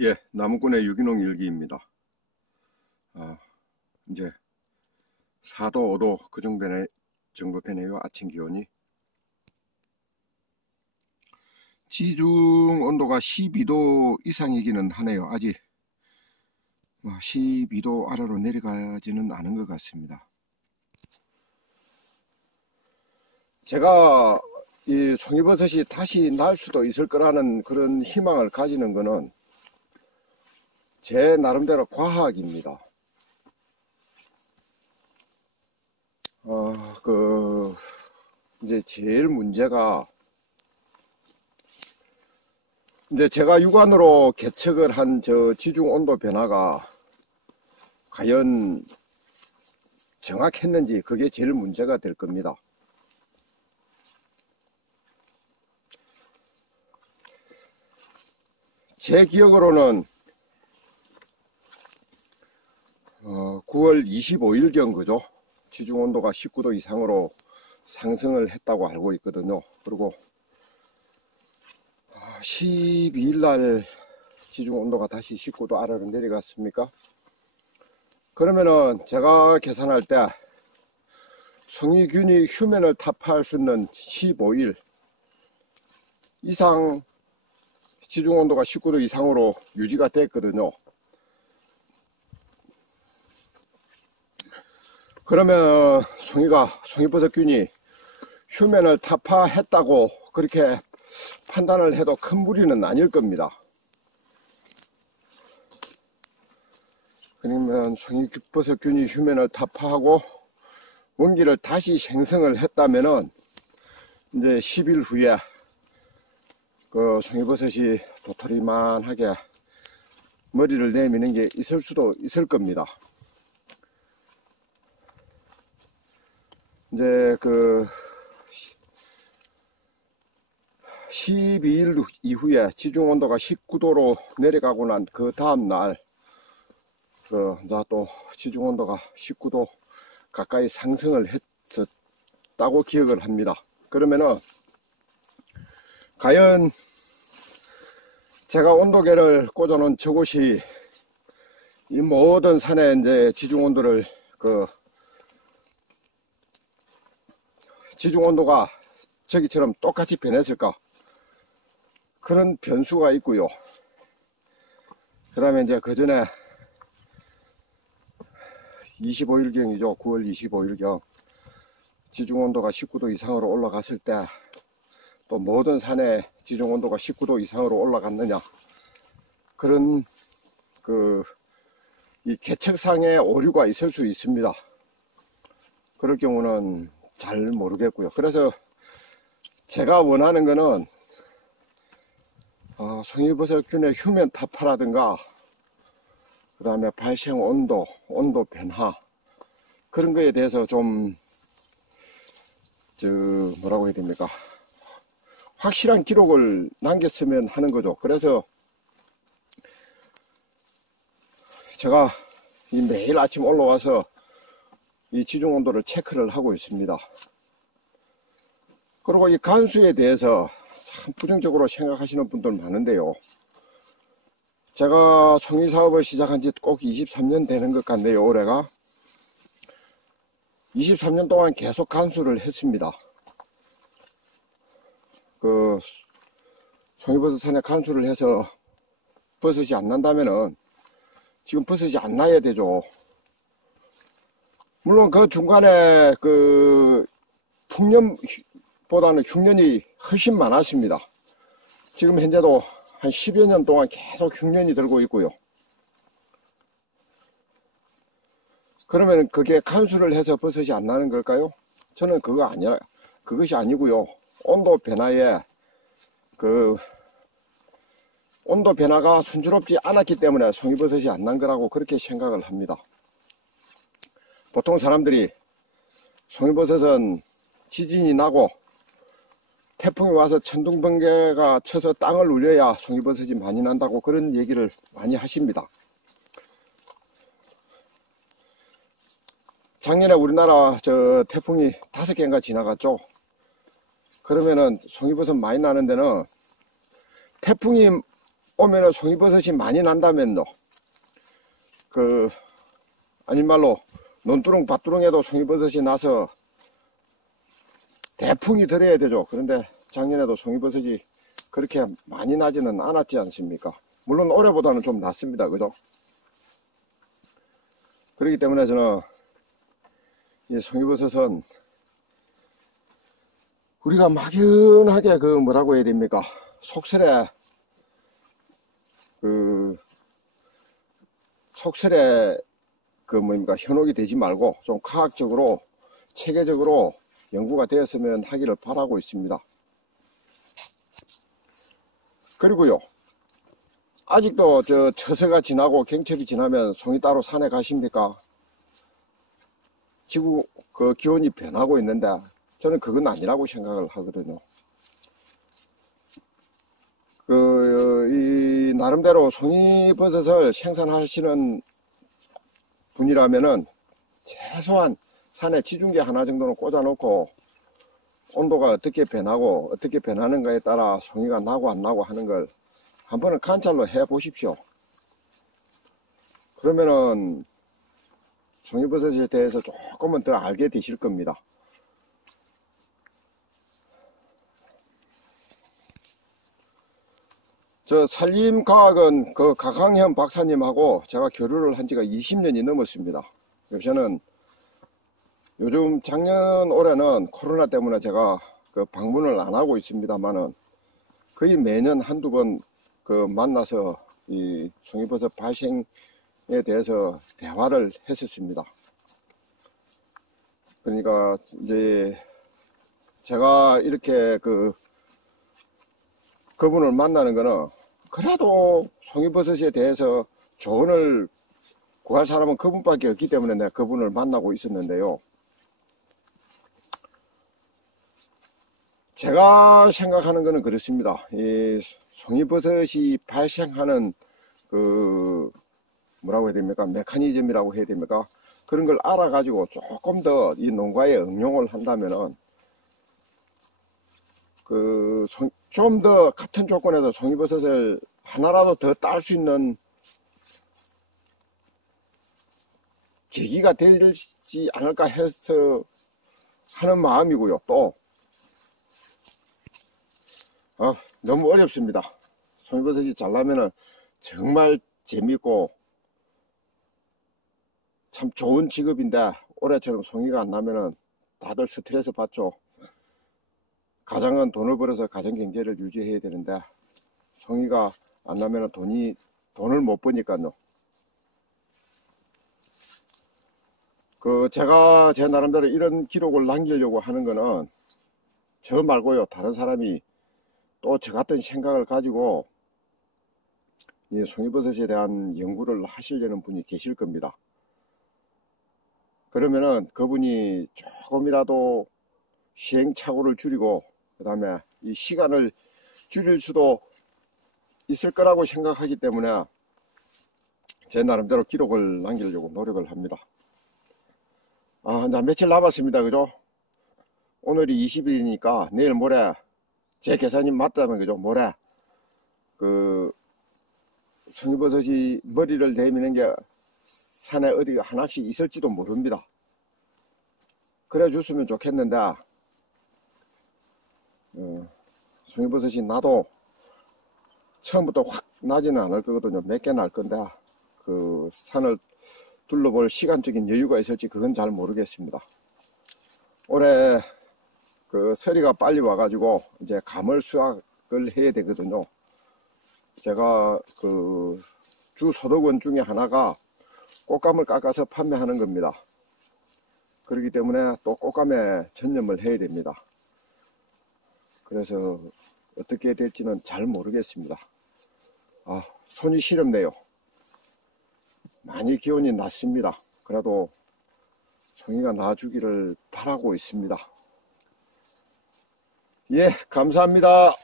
예, 나무꾼의 유기농 일기입니다. 이제 4도, 5도 그 정도 되네요. 아침 기온이. 지중 온도가 12도 이상이기는 하네요. 아직 12도 아래로 내려가지는 않은 것 같습니다. 제가 이 송이버섯이 다시 날 수도 있을 거라는 그런 희망을 가지는 거는 제 나름대로 과학입니다. 이제 제일 문제가, 이제 제가 육안으로 계측을 한 저 지중 온도 변화가 과연 정확했는지, 그게 제일 문제가 될 겁니다. 제 기억으로는 9월 25일경 그죠? 지중 온도가 19도 이상으로 상승을 했다고 알고 있거든요. 그리고 12일 날 지중 온도가 다시 19도 아래로 내려갔습니까? 그러면은 제가 계산할 때 송이균이 휴면을 타파할 수 있는 15일 이상 지중 온도가 19도 이상으로 유지가 됐거든요. 그러면 송이버섯균이 휴면을 타파했다고 그렇게 판단을 해도 큰 무리는 아닐 겁니다. 그러면 송이버섯균이 휴면을 타파하고 원기를 다시 생성을 했다면은 이제 10일 후에 그 송이버섯이 도토리만하게 머리를 내미는 게 있을 수도 있을 겁니다. 이제 그 12일 이후에 지중 온도가 19도로 내려가고 난 그 다음날 또 지중 온도가 19도 가까이 상승을 했었다고 기억을 합니다. 그러면은 과연 제가 온도계를 꽂아놓은 저곳이 이 모든 산의 이제 지중 온도를 지중 온도가 저기처럼 똑같이 변했을까? 그런 변수가 있고요. 그 다음에 이제 그 전에 25일경이죠. 9월 25일경 지중 온도가 19도 이상으로 올라갔을 때 또 모든 산의 지중 온도가 19도 이상으로 올라갔느냐, 그런 이 계측상의 오류가 있을 수 있습니다. 그럴 경우는 잘 모르겠고요. 그래서 제가 원하는 거는 송이버섯균의 휴면 타파라든가 그 다음에 발생 온도 변화, 그런 거에 대해서 좀 뭐라고 해야 됩니까, 확실한 기록을 남겼으면 하는 거죠. 그래서 제가 매일 아침 올라와서 이 지중 온도를 체크를 하고 있습니다. 그리고 이 간수에 대해서 참 부정적으로 생각하시는 분들 많은데요. 제가 송이 사업을 시작한 지 꼭 23년 되는 것 같네요. 올해가 23년 동안 계속 간수를 했습니다. 송이버섯 산에 간수를 해서 버섯이 안 난다면은 지금 버섯이 안 나야 되죠. 물론 그 중간에 풍년보다는 흉년이 훨씬 많았습니다. 지금 현재도 한 10여 년 동안 계속 흉년이 들고 있고요. 그러면 그게 간수를 해서 버섯이 안 나는 걸까요? 저는 그것이 아니고요. 온도 변화에 온도 변화가 순조롭지 않았기 때문에 송이버섯이 안 난 거라고 그렇게 생각을 합니다. 보통 사람들이 송이버섯은 지진이 나고 태풍이 와서 천둥번개가 쳐서 땅을 울려야 송이버섯이 많이 난다고 그런 얘기를 많이 하십니다. 작년에 우리나라 태풍이 5개인가 지나갔죠. 그러면은 송이버섯 많이 나는 데는 태풍이 오면은 송이버섯이 많이 난다면요, 아닌 말로 논두렁 밭두렁에도 송이버섯이 나서 대풍이 들어야 되죠. 그런데 작년에도 송이버섯이 그렇게 많이 나지는 않았지 않습니까? 물론 올해보다는 좀 낫습니다. 그죠? 그렇기 때문에 저는 이 송이버섯은 우리가 막연하게 뭐라고 해야 됩니까? 속설에 현혹이 되지 말고 좀 과학적으로 체계적으로 연구가 되었으면 하기를 바라고 있습니다. 그리고요, 아직도 처서가 지나고 경첩이 지나면 송이 따로 산에 가십니까? 지구 기온이 변하고 있는데 저는 그건 아니라고 생각을 하거든요. 이 나름대로 송이버섯을 생산하시는 분이라면은 최소한 산에 지중계 하나 정도는 꽂아 놓고 온도가 어떻게 변하고 어떻게 변하는가에 따라 송이가 나고 안 나고 하는 걸 한 번은 관찰로 해 보십시오. 그러면은 송이버섯에 대해서 조금은 더 알게 되실 겁니다. 저 산림과학은 가강현 박사님하고 제가 교류를 한 지가 20년이 넘었습니다. 요즘 작년 올해는 코로나 때문에 제가 방문을 안 하고 있습니다만은 거의 매년 한두 번 만나서 이 송이버섯 발생에 대해서 대화를 했었습니다. 그러니까 이제 제가 이렇게 그분을 만나는 거는 그래도 송이버섯에 대해서 조언을 구할 사람은 그분밖에 없기 때문에 내가 그분을 만나고 있었는데요. 제가 생각하는 거는 그렇습니다. 이 송이버섯이 발생하는 뭐라고 해야 됩니까? 메커니즘이라고 해야 됩니까? 그런 걸 알아가지고 조금 더 이 농가에 응용을 한다면은 좀 더 같은 조건에서 송이버섯을 하나라도 더 딸 수 있는 계기가 되지 않을까 해서 하는 마음이고요. 또 너무 어렵습니다. 송이버섯이 잘 나면은 정말 재밌고 참 좋은 직업인데 올해처럼 송이가 안 나면은 다들 스트레스 받죠. 가장은 돈을 벌어서 가정경제를 유지해야 되는데 송이가 안 나면은 돈을 못 버니까요. 제가 제 나름대로 이런 기록을 남기려고 하는 거는 저 말고요, 다른 사람이 또 저 같은 생각을 가지고 이 송이버섯에 대한 연구를 하시려는 분이 계실 겁니다. 그러면은 그분이 조금이라도 시행착오를 줄이고 그 다음에 이 시간을 줄일 수도 있을 거라고 생각하기 때문에 제 나름대로 기록을 남기려고 노력을 합니다. 이제 며칠 남았습니다. 그죠? 오늘이 20일이니까 내일 모레 제 계산이 맞다면 그죠? 모레 송이버섯이 머리를 내미는 게 산에 어디 하나씩 있을지도 모릅니다. 그래 줬으면 좋겠는데 송이버섯이 나도 처음부터 확 나지는 않을 거거든요. 몇 개 날 건데 산을 둘러볼 시간적인 여유가 있을지 그건 잘 모르겠습니다. 올해 서리가 빨리 와가지고 이제 가물 수확을 해야 되거든요. 제가 주 소득원 중에 하나가 꽃감을 깎아서 판매하는 겁니다. 그렇기 때문에 또 꽃감에 전념을 해야 됩니다. 그래서 어떻게 될지는 잘 모르겠습니다. 손이 시렵네요. 많이 기온이 낮습니다. 그래도 송이가 나주기를 바라고 있습니다. 예, 감사합니다.